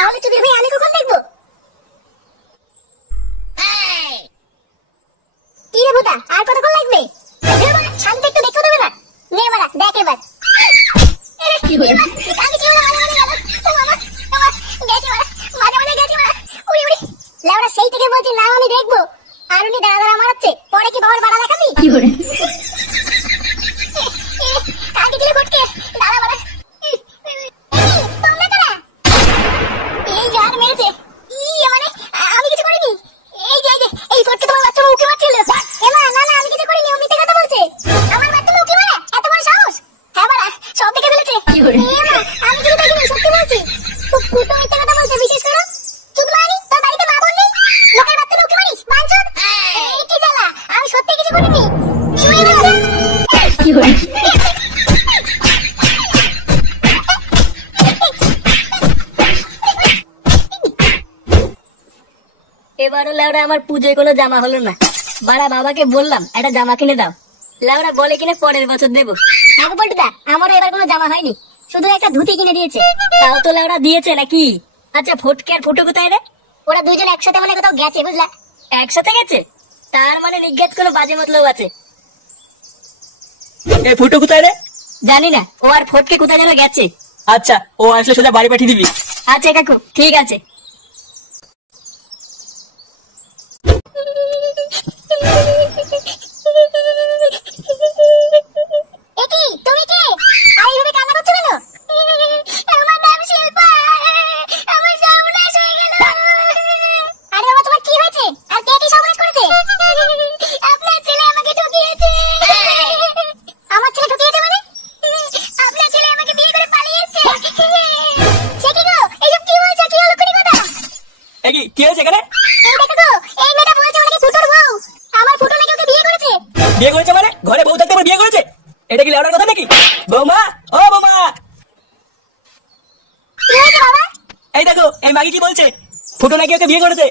তাহলে চুদির ভাই আমি কখন দেখবো? কি রে ভুতা, আর কতক্ষণ লাগবে? শান্তি একটু দেখতে দেবে না? নে বাড়া দেখ এবার। কি হলো? কাকে ছিল না মাঝে গেল। ও বাবা, গেছে বাড়া, মাঝে গেছে বাড়া। উড়ি লেওড়া সেই থেকে বলছি না আমি দেখবো, আর উনি দাঁড়া মারাচ্ছে। পরে কি বাবার বাড়া দেখাবি? কি হলো? কাকে ছিল ফটকে, দাঁড়া বাড়া। তোমরা কারা? এই গান মেরেছে। মানে আমি কিছু করিনি। এই ফটকে তোমার বাচ্চা মুখে মারছিল। এমা না আমি কিছু করিনি, ও মিথ্যে কথা বলছে। আমার বাচ্চা মুখে মারা এত বড় সাহস? হ্যাঁ বাড়া, সব দেখে ফেলেছে। এমা আমি কিছু দেখিনি, সত্যি বলছি। কুতো মিথ্যে কথা বলছে, বিশেষ করো চুদ মারি। তোর বাড়িতে মা বোন নেই, লোকের বাচ্চা মুখে মারিস বাঞ্চোদ। এই কি জ্বালা, আমি সত্যি কিছু করিনি। কি হলো? এবারও লাউরা আমার পুজোয় কোনো জামা হলো না। বাড়া বাবাকে বললাম একটা জামা কিনে দাও, লাউরা বলে কিনে পরের বছর দেবো। আগে বলটুদা, আমারও এবার কোনো জামা হয়নি, শুধু একটা ধুতি কিনে দিয়েছে। তাও তো লাউরা দিয়েছে নাকি? আচ্ছা ফটকে আর ফুটো কোথায় রে? ওরা দুজন একসাথে মানে কোথাও গেছে বুঝলা। একসাথে গেছে? তার মানে নিজ্ঞাত কোনো বাজে মতলব আছে। এই ফুটো কোথায় রে? জানি না, ও আর ফটকে কোথায় যেন গেছে। আচ্ছা, ও আসলে সোজা বাড়ি পাঠিয়ে দিবি। আচ্ছা কাকু, ঠিক আছে। একি তুমি কে? আর এইভাবে কান্না করছো কেন? আমার নাম শিল্পা, আমার সর্বনাশ হয়ে গেল। আরে বাবা, তোমার কি হয়েছে? আর কে কি সর্বনাশ করেছে? আপনার ছেলে আমাকে ঠকিয়েছে। আমার ছেলে ঠকিয়েছে মানে? আপনার ছেলে আমাকে বিয়ে করে পালিয়ে এসেছে। সে কি গো, এইসব কি বলছো? কি অলক্ষণী কথা? এই কি হয়েছে এখানে? এই দেখো গো, এই মেয়েটা বলছে ওনাকে ফুটোর বউ। আমার ফুটো নাকি ওকে বিয়ে করেছে। বিয়ে করেছে মানে? ঘরে বউ থাকতে আবার বিয়ে করেছে? এটা কি লেওড়ার কথা নাকি? বৌমা, ও বৌমা। কি হয়েছে বাবা? এই দেখো, এই মাগি কি বলছে, ফুটো নাকি ওকে বিয়ে করেছে।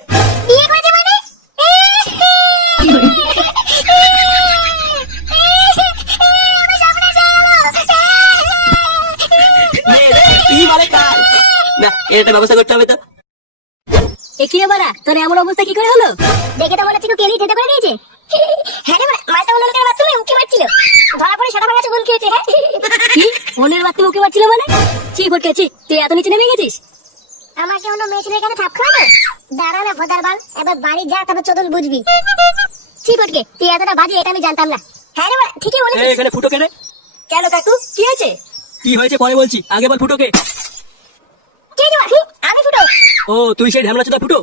বিয়ে করেছে মানে? কি বলে কাল? না, এটা ব্যবস্থা করতে হবে তো। একিরে বাড়া, তোর এমন অবস্থা কি করে হলো? দেখে তো মনে হচ্ছে কেউ কেলি ঠেতে করে দিয়েছে। হ্যাঁ রে বাড়া, মালটা অন্য লোকের বাথরুমে উঁকি মারছিল, ধরা পড়ে সাদা ভাঙা চুল খেয়েছে। হ্যাঁ কি অন্যের বাচ্চা মুখে মারছিল মানে? চি ফটকে চি, তুই এত নিচে নেমে গেছিস? আমাকে অন্য মেয়ে ছেলের কাছে থাপ খাওয়ানো? দাঁড়া না ভোদার বাল, এবার বাড়ি যা, তারপর চোদন বুঝবি। ছি ফটকে, তুই এতটা বাজে এটা আমি জানতাম না। হ্যাঁ রে বাড়া, ঠিকই বলেছিস। এখানে ফুটো কেনে? কেন কাকু, কি হয়েছে? কি হয়েছে পরে বলছি, আগে বল ফুটোকে। কে রে বাড়া? আমি ফুটো। ও তুই সেই ঢ্যামলা চোদা ফুটো।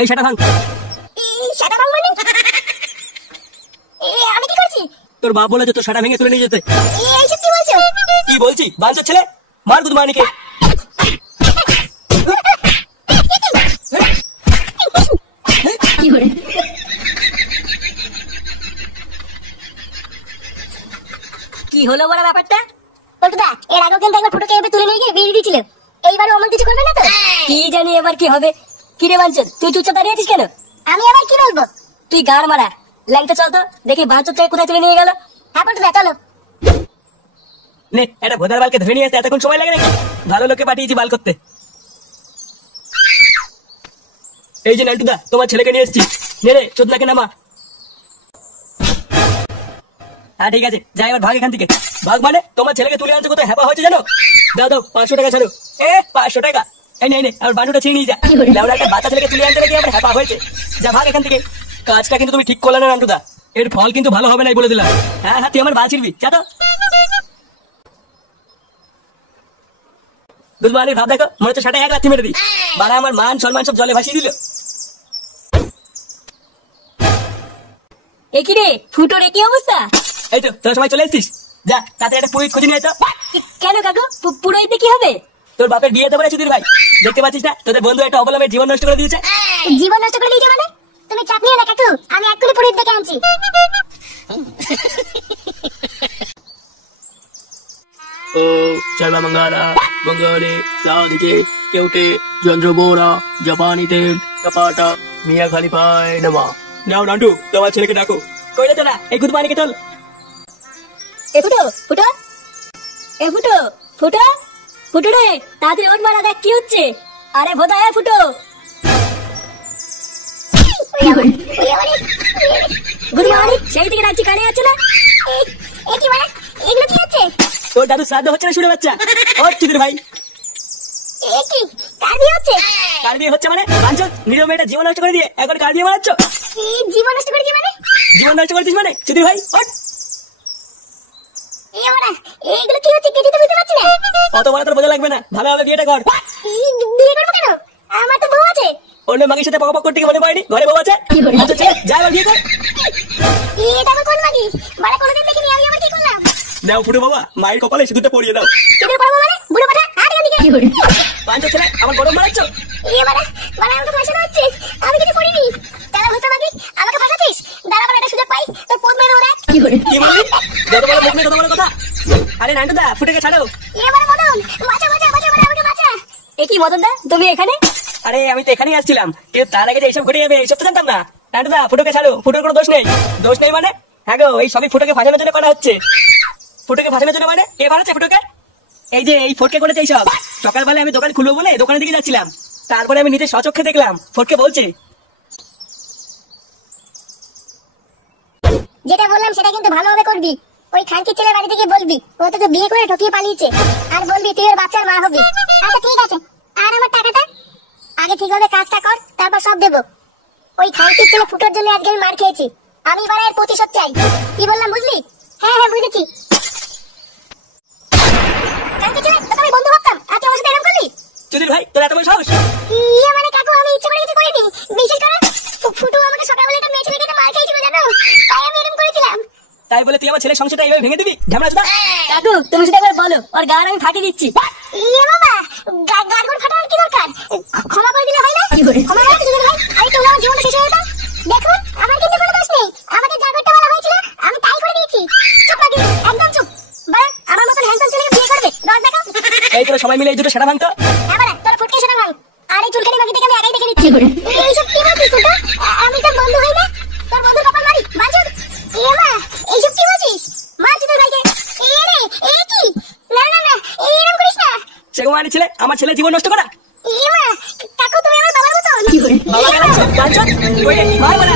এই সেটা ভাঙ। সেটা ভাঙ মানে? আমি কি করছি? তোর বাপ বলেছে তোর সেটা ভেঙে তুলে নিয়ে যেতে। এইসব কি বলছো? কি বলছি, বাঞ্চোদ ছেলে, মার গুদ মানিকে। কি হলো? কি হলো বড় ব্যাপারটা? পল্টুদা, এর আগেও কিন্তু একবার ফুটোকে এভাবে তুলে নিয়ে গিয়ে বিয়ে দিয়েছিল। এইবারও অমন কিছু করবে না তো? কি জানি এবার কি হবে। কি রে বাঞ্চদ, তুই চুপচাপ দাঁড়িয়ে আছিস কেন? আমি আবার কি বলবো? তুই গাড় মারা, ল্যাংটা চল তো দেখি বাঞ্চদটাকে কোথায় তুলে নিয়ে গেল। হ্যাঁ পল্টুদা, চলো। নে, এটা ভোদার বালকে ধরে নিয়ে আসতে এতক্ষণ সময় লাগে নাকি? ভালো লোককে পাঠিয়েছি বাল করতে। এই যে নান্টুদা, তোমার ছেলেকে নিয়ে এসেছি। নে রে, চোদনাকে নামা। হ্যাঁ ঠিক আছে, যাই এবার ভাগ এখান থেকে। ভাগ মানে তোমার ছেলেকে তুলে আনতে কোথায় হ্যাপা হয়েছে জানো? দাও 500 টাকা ছাড়ো। 500 টাকা? এই নে আর বান্ডুটা ছিঁড়ে নিয়ে যা। লেওড়া একটা বাচ্চা ছেলেকে তুলে আনতে নাকি আবার হ্যাপা হয়েছে? যা ভাগ এখান থেকে। কাজটা কিন্তু তুমি ঠিক করলে না নান্টুদা, এর ফল কিন্তু ভালো হবে না বলে দিলাম। হ্যাঁ তুই আমার বাল ছিড়বি, যা তো। দুধমানির ভাব দেখো, মনে হচ্ছে সেটা এক লাথি মেরে দিই। বাড়া আমার মান সম্মান সব জলে ভাসিয়ে দিল। একি রে ফুটোর কি অবস্থা? এই তো তোরা সবাই চলে এসেছিস, যা তাতে একটা পুরোহিত খুঁজে নিয়ে আয় তো। কেন কাকু, পুরোহিতে কি হবে? তোর বাপের বিয়ে দেবো রে চুদির ভাই, দেখতে পাচ্ছিস না তোদের বন্ধু একটা অবলম্বের জীবন নষ্ট করে দিয়েছে। জীবন নষ্ট করে দিয়েছে মানে? তুমি চাপ নিও না কাকু, আমি এক্ষুনি পুরোহিত ডেকে আনছি। ও সর্বমঙ্গলা মঙ্গলে সাধিকে কেউটে চন্দ্রবোরা জাপানিতে কপাটা মিয়া খালিফায় নমা। নাও নান্টু, তোমার ছেলেকে ডাকো। কইলে তো না, এই গুদমানিকে চল। এ ফুটো ফুটো, এ ফুটো ফুটো ফুটো রে, তাড়াতাড়ি ওঠ মারা, দেখ কি হচ্ছে। আরে ভোদা ফুটো। Good morning. সেই থেকে রাখছি, কানে যাচ্ছে না? এ কি মানে? এগুলো কি হচ্ছে? তোর দাদু শ্রাদ্ধ হচ্ছে না শুনে বাচ্চা? ও চুদির ভাই, এ কি কার বিয়ে হচ্ছে? কার বিয়ে হচ্ছে মানে? বাঞ্চোদ, নিরীহ মেয়েটা জীবন নষ্ট করে দিয়ে এখন কার বিয়ে বানাচ্ছ? এই জীবন নষ্ট করেছি মানে? জীবন নষ্ট করছিস মানে? চুদির ভাই ওঠ। এ ওরা এইগুলো কি হচ্ছে কিছু তো বুঝতে পারছি না। অত বড় তোর বোঝা লাগবে না, ভালোভাবে বিয়েটা কর। এই বিয়ে করবো কেন? আমার তো বউ আছে। অন্য মাগির সাথে পক করতে কি মনে পাইনি? ঘরে বউ আছে। আচ্ছা ছেলে, যা এবার বিয়ে কর। এটা আমার কোন মাগি? মানে কোনোদিন দেখিনি, আমি আবার কি করলাম? দাও ফুটো বাবা, মায়ের কপালে সিঁদুরটা পরিয়ে দাও। কেটে পড়বো মানে? বুড়ো পাঠা আর এদিকে। বাঞ্চোদ ছেলে, আমার গরম মারাচ্ছ? মানে মানে আমাকে পয়সা হচ্ছে, আমি কিছু করিনি। তারা বুঝতে মাগি আমাকে পাঠাচ্ছিস? দাঁড়া বলে একটা সুযোগ পাই তোর পোদ মেরে ওরা। কি বললি? যত বড় মুখ নিয়ে তত বড় কথা। আরে নান্টুদা, ফুটোকে ছাড়ো। মানে মদন বাঁচা বাঁচা বাঁচা, মানে আমাকে বাঁচা। এ কি মদন দা, তুমি এখানে? আরে আমি তো এখানেই আসছিলাম, কিন্তু তার আগে যে এইসব ঘটে যাবে এইসব তো জানতাম না। নান্টুদা, ফুটোকে ছাড়ো, ফুটোর কোনো দোষ নেই। দোষ নেই মানে? হ্যাঁ গো, এই সবই ফুটোকে ফাঁসানোর জন্য করা হচ্ছে। ফুটোকে ফাঁসানোর জন্য মানে? কে ফাঁসাচ্ছে ফুটোকে? এই যে এই ফটকে করেছে এইসব। সকালবেলা আমি দোকান খুলবো বলে দোকানের দিকে যাচ্ছিলাম, তারপরে আমি নিজে স্বচক্ষে দেখলাম ফটকে বলছে। যেটা বললাম সেটা কিন্তু ভালোভাবে করবি। ওই খানকির ছেলে বাড়ি থেকে বলবি ও তোকে বিয়ে করে ঠকিয়ে পালিয়েছে, আর বলবি তুই ওর বাচ্চার মা হবি। আচ্ছা ঠিক আছে, আর আমার টাকাটা আগে ঠিকভাবে কাজটা কর, তারপর সব দেবো। ওই খানকির ছেলে ফুটোর জন্য আজকে আমি মার খেয়েছি, আমি এবার এর প্রতিশোধ চাই। কি বললাম বুঝলি? হ্যাঁ হ্যাঁ বুঝেছি। খানকির ছেলে তোকে আমি বন্ধু ভাবতাম, আর তুই আমার সাথে এরকম করলি? চুদির ভাই, তোর এত বড় সাহস? মানে কাকু আমি ইচ্ছে করে কিছু করিনি। বিশেষ করে ফুটো আমাকে সকালবেলা একটা মেয়ে ছেলেকে মার খেয়েছিল জানো, তাই আমি এরকম করেছিলাম। তাই বলে তুই আমার ছেলের সংসারটা এইভাবে ভেঙে দিবি? ঝামেলা চোদা। কাকু তুমি সেটা একবার বলো, ওর গান আমি ফাটিয়ে দিচ্ছি। বাবা গাড়গড় ফাটানোর কি দরকার? ক্ষমা করে দিলে হয় না? ক্ষমা করে দিলে ভাই, আমি তো আমার জীবনটা শেষ হয়ে যেত। দেখুন আমার কিন্তু কোনো দোষ নেই, আমাকে যা করতে বলা হয়েছিল আমি তাই করে দিয়েছি। চুপ লাগি, একদম চুপ। বাবা আমার মতন হ্যান্ডসাম ছেলেকে বিয়ে করবে? রস দেখাও। এই তোরা সবাই মিলে এই দুটো সেটা ভাঙতো। এবারে তোর ফুটকে সেটা ভাঙ, আর এই চুলকানি বাকি থেকে আমি একাই দেখে দিচ্ছি। এইসব কি বলছিস ফুটো? আমি তোর বন্ধু হই না? তোর বন্ধুর কপাল মারি বাঞ্চুদ। মা এইসব কি বলছিস? মার তোর ভাইকে। এ রে এ কি? না না না এরকম করিস না। সেরকম ছেলে, আমার ছেলে জীবন নষ্ট করা। মা কাকু তুমি আমার বাবার মতন। বাবা গেল বাঞ্চোদ, ওই রে, মার বানা।